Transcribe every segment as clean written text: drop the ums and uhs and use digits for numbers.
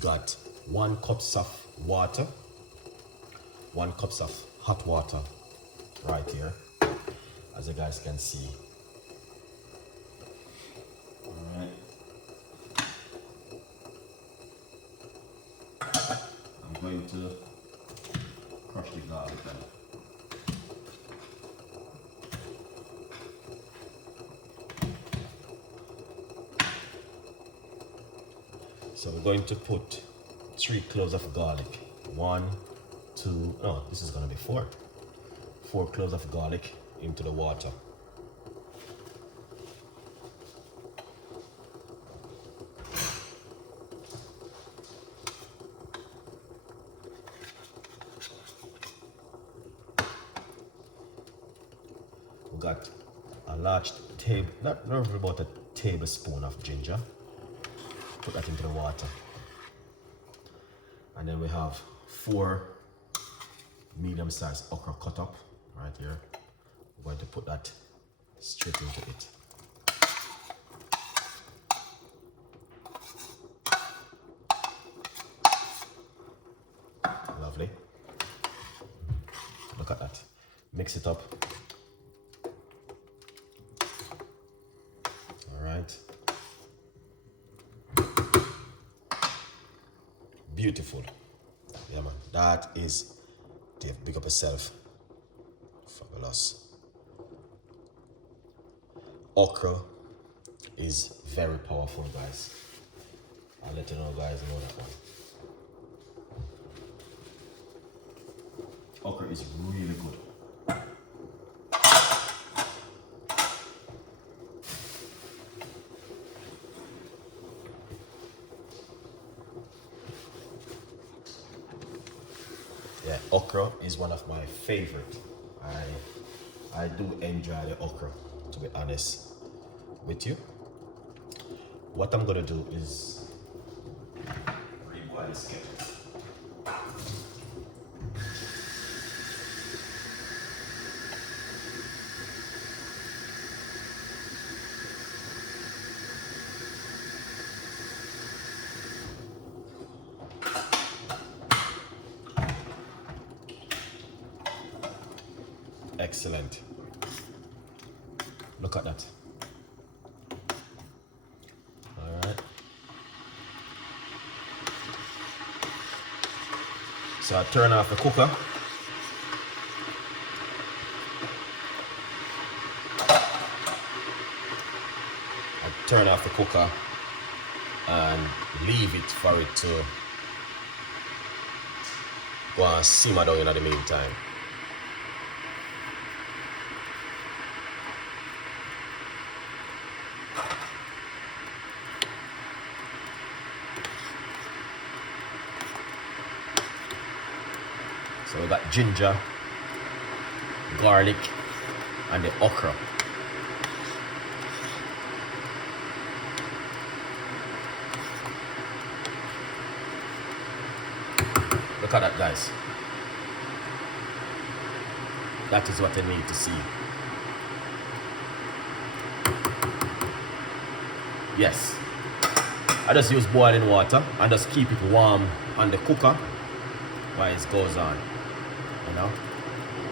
Got 1 cup of water, 1 cup of hot water right here, as you guys can see. All right. I'm going to crush the garlic now. So we're going to put 3 cloves of garlic. 1, 2, no, this is going to be 4. 4 cloves of garlic into the water. We got a large table, not roughly about a tablespoon of ginger. Put that into the water. And then we have 4 medium-sized okra cut up right here. We're going to put that straight into it. Lovely. Look at that. Mix it up. All right. Beautiful. Yeah, man. That is, Dave, big up yourself. Fabulous. Okra is very powerful, guys. I'll let you know, guys, know that one. Okra is really good. Yeah, okra is one of my favorite. I do enjoy the okra, to be honest with you. What I'm gonna do is reboil the skin. Excellent. Look at that. All right. So I turn off the cooker. I turn off the cooker and leave it for it to go and simmer down in the meantime. So we got ginger, garlic, and the okra. Look at that, guys. That is what I need to see. Yes. I just use boiling water and just keep it warm on the cooker while it goes on. You know,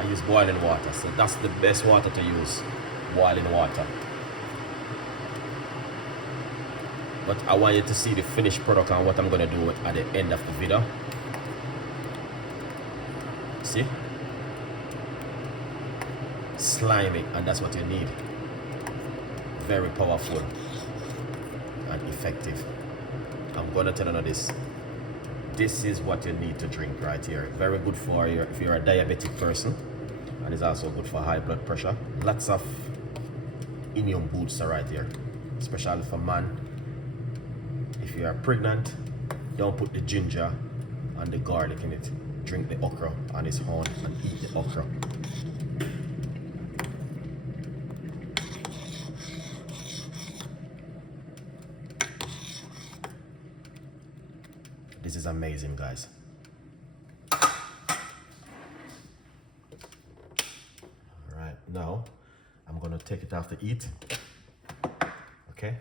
I use boiling water, so that's the best water to use, boiling water. But I want you to see the finished product and what I'm gonna do at the end of the video. See? Slimy, and that's what you need. Very powerful and effective. I'm gonna tell you this. This is what you need to drink right here. Very good for you if you're a diabetic person, and it's also good for high blood pressure. Lots of immune booster right here, especially for man. If you are pregnant, don't put the ginger and the garlic in it. Drink the okra on its own and eat the okra. This is amazing, guys. All right, now I'm gonna take it off to eat. Okay.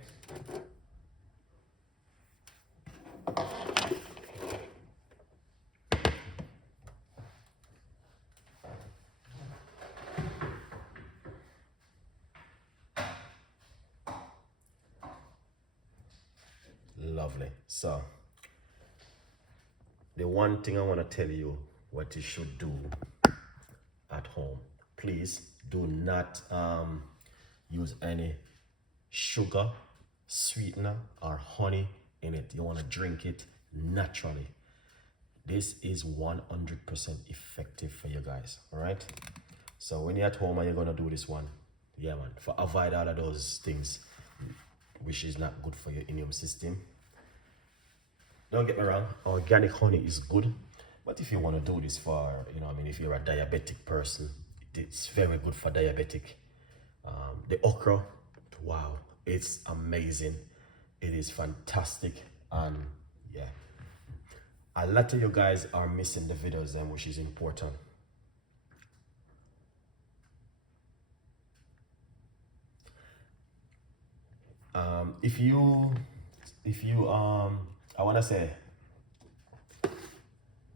lovely. So the one thing I want to tell you what you should do at home, please do not use any sugar, sweetener, or honey in it. You want to drink it naturally. This is 100% effective for you guys. All right, so when you're at home and you're gonna do this one, yeah man, for avoid all of those things which is not good for your immune system. Don't get me wrong, organic honey is good, but if you want to do this for, you know, I mean, if you're a diabetic person, it's very good for diabetic. The okra, wow, it's amazing. It is fantastic, and yeah, a lot of you guys are missing the videos then, which is important. If you I want to say,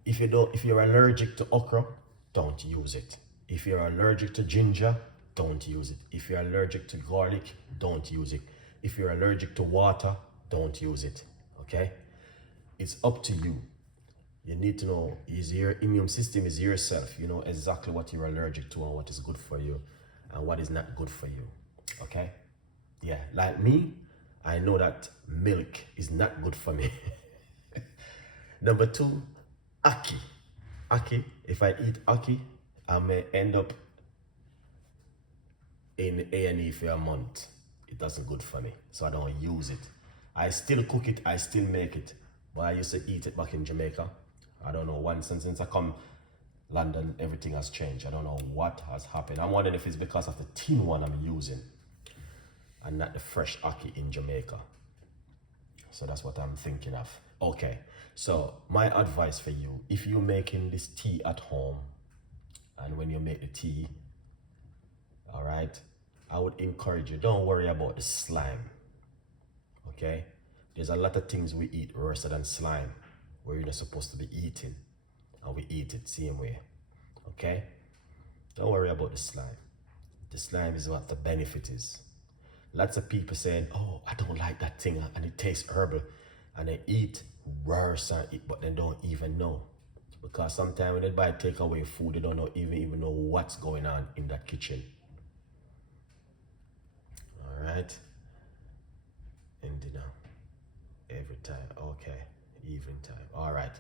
if you're allergic to okra, don't use it. If you're allergic to ginger, don't use it. If you're allergic to garlic, don't use it. If you're allergic to water, don't use it. Okay, it's up to you. You need to know, is your immune system is yourself. You know exactly what you're allergic to and what is good for you and what is not good for you. Okay, yeah, like me, I know that milk is not good for me. Number two, ackee. Ackee, if I eat ackee, I may end up in A&E for a month. It doesn't good for me, so I don't use it. I still cook it, I still make it, but I used to eat it back in Jamaica. I don't know, since I come London, everything has changed. I don't know what has happened. I'm wondering if it's because of the tin one I'm using and not the fresh ackee in Jamaica. So that's what I'm thinking of. Okay, so my advice for you, if you're making this tea at home, and when you make the tea, all right, I would encourage you, don't worry about the slime. Okay, there's a lot of things we eat worse than slime where you're not supposed to be eating, and we eat it same way. Okay, don't worry about the slime. The slime is what the benefit is. Lots of people saying, oh, I don't like that thing and it tastes herbal, and they eat worse than it, but they don't even know, because sometimes when they buy takeaway food, they don't know even know what's going on in that kitchen. All right, and dinner every time. Okay, evening time. All right,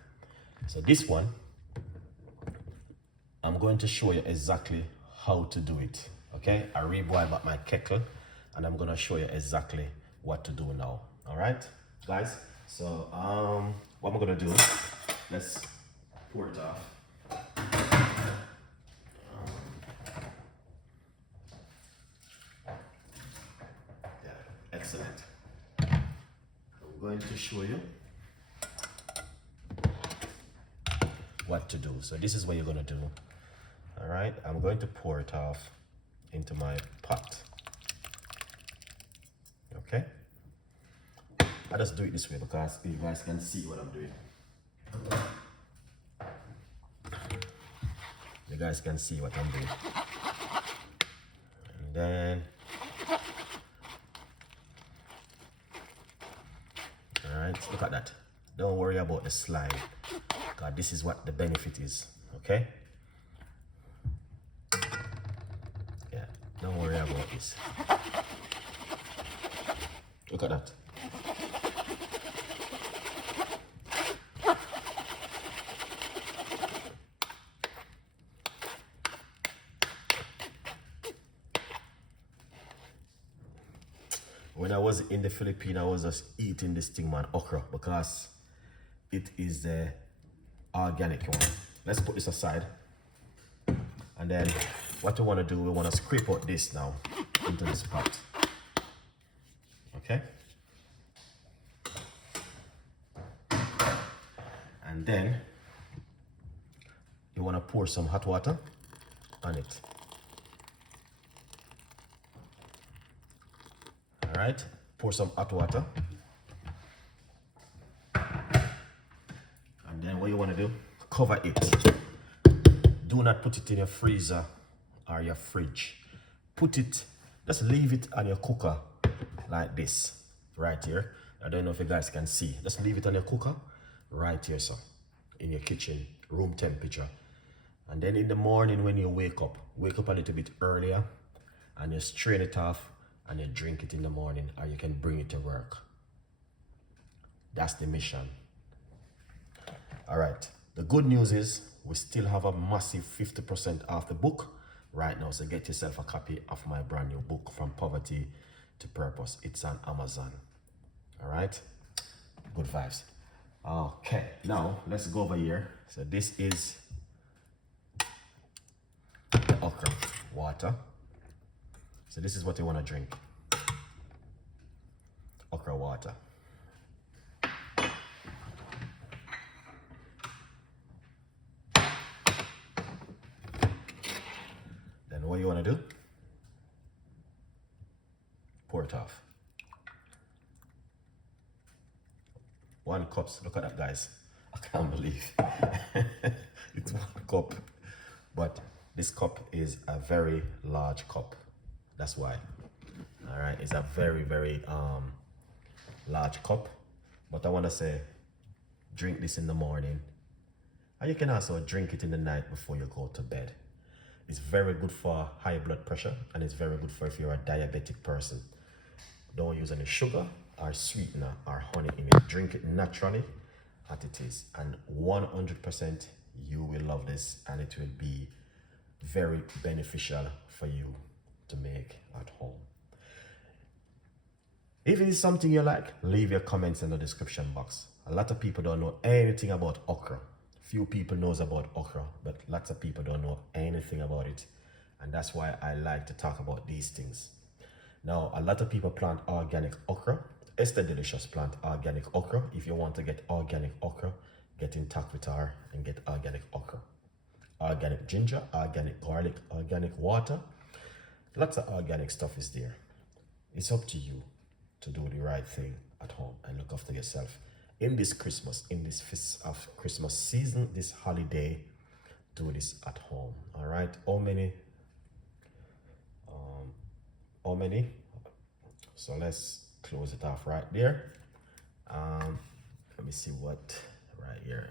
so this one I'm going to show you exactly how to do it. Okay, I reboil back my kettle and I'm gonna show you exactly what to do now. All right, guys, so what I'm gonna do, let's pour it off. Yeah, excellent. I'm going to show you what to do. So this is what you're gonna do. All right, I'm going to pour it off into my pot. Okay, I just do it this way because you guys can see what I'm doing. You guys can see what I'm doing. And then, all right, look at that. Don't worry about the slime, because this is what the benefit is. Okay, yeah, don't worry about this. Look at that. When I was in the Philippines, I was just eating this thing, man, okra, because it is the organic one. Let's put this aside. And then what we want to do, we want to scrape out this now into this pot. Okay, and then you want to pour some hot water on it. All right, pour some hot water, and then what you want to do, cover it. Do not put it in your freezer or your fridge. Put it, just leave it on your cooker like this right here. I don't know if you guys can see. Just leave it on your cooker right here, sir, in your kitchen, room temperature. And then in the morning when you wake up a little bit earlier and you strain it off and you drink it in the morning, or you can bring it to work. That's the mission. All right. The good news is we still have a massive 50% off the book right now. So get yourself a copy of my brand new book, From Poverty to Purpose. It's on Amazon. All right. Good vibes. Okay. Now let's go over here. So this is the okra water. So this is what you want to drink. Okra water. Then what you want to do? Pour it off. 1 cup. Look at that, guys. I can't believe it's 1 cup. But this cup is a very large cup. That's why. All right, it's a very, very large cup. But I want to say, drink this in the morning. And you can also drink it in the night before you go to bed. It's very good for high blood pressure, and it's very good for if you're a diabetic person. Don't use any sugar or sweetener or honey in it. Drink it naturally as it is, and 100% you will love this, and it will be very beneficial for you to make at home. If it is something you like, leave your comments in the description box. A lot of people don't know anything about okra. Few people knows about okra, but lots of people don't know anything about it. And that's why I like to talk about these things. Now, a lot of people plant organic okra. Esther Delicious plant organic okra. If you want to get organic okra, get in touch with her and get organic okra. Organic ginger, organic garlic, organic water. Lots of organic stuff is there. It's up to you to do the right thing at home and look after yourself. In this Christmas, in this feast of Christmas season, this holiday, do this at home. All right. How many? So let's close it off right there. Let me see what right here.